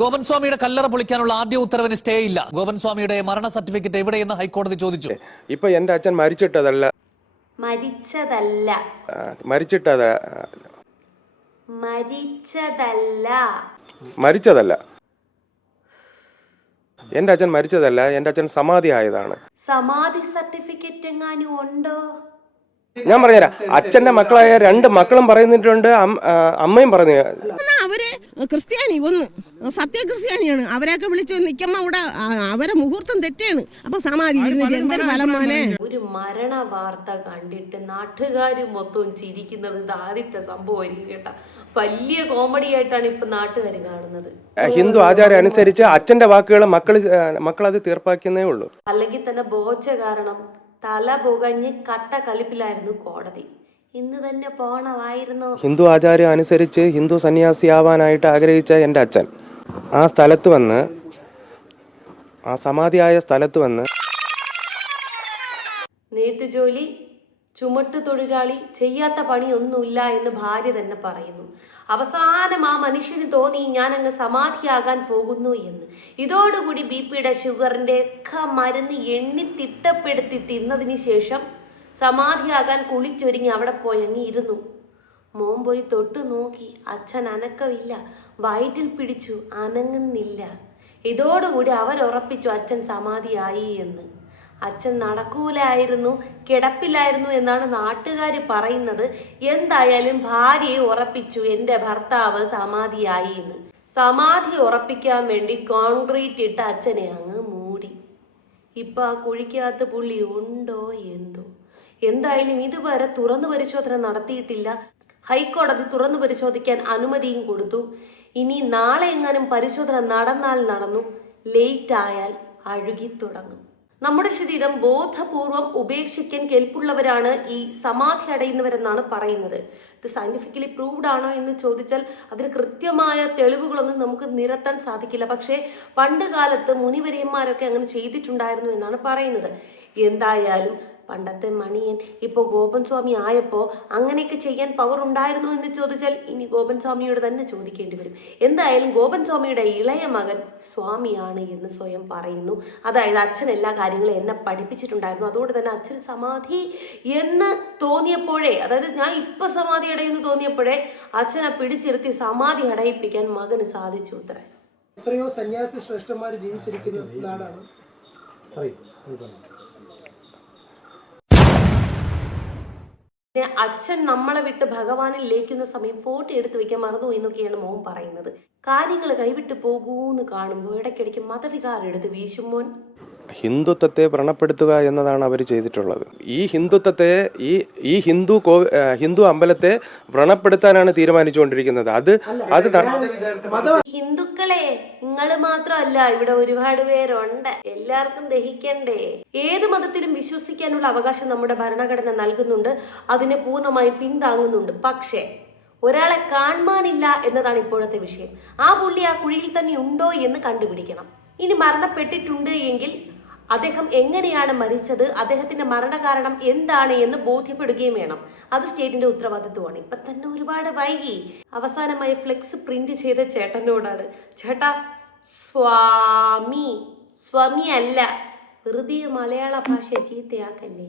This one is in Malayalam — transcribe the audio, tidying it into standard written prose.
ഗോപൻ സ്വാമിയുടെ കല്ലറ പൊളിക്കാനുള്ള ആദ്യ ഉത്തരവിന് സ്റ്റേ ഇല്ല. ഗോപൻ സ്വാമിയുടെ മരണ സർട്ടിഫിക്കറ്റ് എവിടെയെന്ന് ഹൈക്കോടതി ചോദിച്ചു. ഇപ്പൊ എന്റെ അച്ഛൻ മരിച്ചിട്ടതല്ല. എന്റെ അച്ഛൻ മരിച്ചതല്ല, എന്റെ അച്ഛൻ സമാധി ആയതാണ്. സമാധി സർട്ടിഫിക്കറ്റ് എങ്ങാനും ഉണ്ടോ? ഞാൻ പറഞ്ഞുതരാം. അച്ഛന്റെ മക്കളായ 2 മക്കളും പറയുന്നിട്ടുണ്ട്, അമ്മയും പറഞ്ഞു. അവര് ക്രിസ്ത്യാനി, ഒന്ന് സത്യക്രിസ്ത്യാനിയാണ്. അവരെയൊക്കെ വിളിച്ചു നിൽക്കുമ്പോ ഇവിടെ അവരെ മുഹൂർത്തം തെറ്റാണ്. അപ്പൊ സമാധി എന്തൊരു ഫലം മോനെ. ഒരു മരണ വാർത്ത കണ്ടിട്ട് നാട്ടുകാര് മൊത്തം ചിരിക്കുന്നത് ഇത് ആദ്യത്തെ സംഭവമായിരിക്കും കേട്ടാ. വലിയ കോമഡി ആയിട്ടാണ് ഇപ്പൊ നാട്ടുകാര് കാണുന്നത്. ഹിന്ദു ആചാരം അനുസരിച്ച് അച്ഛന്റെ വാക്കുകൾ മക്കളത് തീർപ്പാക്കുന്നേ ഉള്ളൂ. അല്ലെങ്കിൽ തന്നെ ബോച്ച കാരണം തല പുകഞ്ഞ് കട്ട കലിപ്പിലായിരുന്നു കോടതി. ഇന്ന് തന്നെ പോണമായിരുന്നു. ഹിന്ദു ആചാരം അനുസരിച്ച് ഹിന്ദു സന്യാസിയാവാനായിട്ട് ആഗ്രഹിച്ച എൻ്റെ അച്ഛൻ ആ സ്ഥലത്ത് വന്ന്, ആ സമാധിയായ സ്ഥലത്ത് വന്ന് നെയ്ത്തുജോലി, ചുമട്ടു തൊഴിലാളി, ചെയ്യാത്ത പണിയൊന്നുമില്ല എന്ന് ഭാര്യ തന്നെ പറയുന്നു. അവസാനം ആ മനുഷ്യന് തോന്നി ഞാൻ അങ്ങ് സമാധിയാകാൻ പോകുന്നു എന്ന്. ഇതോടുകൂടി BP-യുടെ ഷുഗറിന്റെ ഒക്കെ മരുന്ന് എണ്ണി തിട്ടപ്പെടുത്തി തിന്നതിന് ശേഷം സമാധിയാകാൻ കുളിച്ചൊരുങ്ങി അവിടെ പോയി അങ്ങ് ഇരുന്നു. മോൻ പോയി തൊട്ടു നോക്കി, അച്ഛൻ അനക്കമില്ല. വയറ്റിൽ പിടിച്ചു, അനങ്ങുന്നില്ല. ഇതോടുകൂടി അവരുറപ്പിച്ചു അച്ഛൻ സമാധിയായി എന്ന്. അച്ഛൻ നടക്കൂലായിരുന്നു, കിടപ്പിലായിരുന്നു എന്നാണ് നാട്ടുകാർ പറയുന്നത്. എന്തായാലും ഭാര്യയെ ഉറപ്പിച്ചു എൻ്റെ ഭർത്താവ് സമാധിയായി എന്ന്. സമാധി ഉറപ്പിക്കാൻ വേണ്ടി കോൺക്രീറ്റ് ഇട്ട അച്ഛനെ അങ്ങ് മൂടി. ഇപ്പൊ ആ കുഴിക്കകത്ത് പുള്ളി ഉണ്ടോ എന്തോ. എന്തായാലും ഇതുവരെ തുറന്നു പരിശോധന നടത്തിയിട്ടില്ല. ഹൈക്കോടതി തുറന്നു പരിശോധിക്കാൻ അനുമതിയും കൊടുത്തു. ഇനി നാളെ എങ്ങാനും പരിശോധന നടന്നാൽ നടന്നു, ലേറ്റ് ആയാൽ അഴുകി തുടങ്ങും. നമ്മുടെ ശരീരം ബോധപൂർവം ഉപേക്ഷിക്കാൻ കെൽപ്പുള്ളവരാണ് ഈ സമാധി അടയുന്നവരെന്നാണ് പറയുന്നത്. ഇത് സയന്റിഫിക്കലി പ്രൂവ്ഡ് ആണോ എന്ന് ചോദിച്ചാൽ അതിന് കൃത്യമായ തെളിവുകളൊന്നും നമുക്ക് നിരത്താൻ സാധിക്കില്ല. പക്ഷേ പണ്ട് കാലത്ത് മുനിവര്യന്മാരൊക്കെ അങ്ങനെ ചെയ്തിട്ടുണ്ടായിരുന്നു എന്നാണ് പറയുന്നത്. എന്തായാലും പണ്ടത്തെ മണിയൻ ഇപ്പോൾ ഗോപൻ സ്വാമി ആയപ്പോൾ അങ്ങനെയൊക്കെ ചെയ്യാൻ പവർ ഉണ്ടായിരുന്നോ എന്ന് ചോദിച്ചാൽ ഇനി ഗോപൻ സ്വാമിയോട് തന്നെ ചോദിക്കേണ്ടി വരും. എന്തായാലും ഗോപൻ സ്വാമിയുടെ ഇളയ മകൻ സ്വാമിയാണ് എന്ന് സ്വയം പറയുന്നു. അതായത് അച്ഛൻ എല്ലാ കാര്യങ്ങളും എന്നെ പഠിപ്പിച്ചിട്ടുണ്ടായിരുന്നു, അതുകൊണ്ട് തന്നെ അച്ഛൻ സമാധി എന്ന് തോന്നിയപ്പോഴേ, അതായത് ഞാൻ ഇപ്പൊ സമാധി അടയുന്നു തോന്നിയപ്പോഴേ അച്ഛനെ പിടിച്ചിരുത്തി സമാധി അടയിപ്പിക്കാൻ മകന് സാധിച്ചു. അത്രേ. എത്രയോ സന്യാസി ശ്രേഷ്ഠന്മാർ ജീവിച്ചിരിക്കുന്ന നാടാണ്. അച്ഛൻ നമ്മളെ വിട്ട് ഭഗവാനിൽ ലയിക്കുന്ന സമയം ഫോട്ടോ എടുത്ത് വെക്കാൻ മറന്നു എന്നൊക്കെയാണ് മോൻ പറയുന്നത്. കാര്യങ്ങൾ കൈവിട്ട് പോകൂന്ന് കാണുമ്പോൾ ഇടയ്ക്കിടയ്ക്ക് മതവികാരം എടുത്ത് വീശുമോൻ. ഹിന്ദുത്വത്തെ വ്രണപ്പെടുത്തുക എന്നതാണ് അവർ ചെയ്തിട്ടുള്ളത്. ഈ ഹിന്ദുത്വത്തെ ഈ ഹിന്ദു അമ്പലത്തെ വ്രണപ്പെടുത്താനാണ് തീരുമാനിച്ചുകൊണ്ടിരിക്കുന്നത്. അത് ഹിന്ദുക്കളെ നിങ്ങൾ മാത്രമല്ല, ഇവിടെ ഒരുപാട് പേരുണ്ട്. എല്ലാവർക്കും ദഹിക്കണ്ടേ? ഏത് മതത്തിലും വിശ്വസിക്കാനുള്ള അവകാശം നമ്മുടെ ഭരണഘടന നൽകുന്നുണ്ട്, അതിനെ പൂർണ്ണമായി പിന്താങ്ങുന്നുണ്ട്. പക്ഷേ ഒരാളെ കാണാനില്ല എന്നതാണ് ഇപ്പോഴത്തെ വിഷയം. ആ പുള്ളി ആ കുഴിയിൽ തന്നെ ഉണ്ടോ എന്ന് കണ്ടുപിടിക്കണം. ഇനി മരണപ്പെട്ടിട്ടുണ്ട് എങ്കിൽ അദ്ദേഹം എങ്ങനെയാണ് മരിച്ചത്, അദ്ദേഹത്തിന്റെ മരണകാരണം എന്താണ് എന്ന് ബോധ്യപ്പെടുകയും വേണം. അത് സ്റ്റേറ്റിന്റെ ഉത്തരവാദിത്വമാണ്. ഇപ്പൊ തന്നെ ഒരുപാട് വൈകി. അവസാനമായി ഫ്ലെക്സ് പ്രിന്റ് ചെയ്ത ചേട്ടനോടാണ്, ചേട്ടാ സ്വാമി അല്ല, വെറുതെ മലയാള ഭാഷ ചീത്തയാക്കല്ലേ.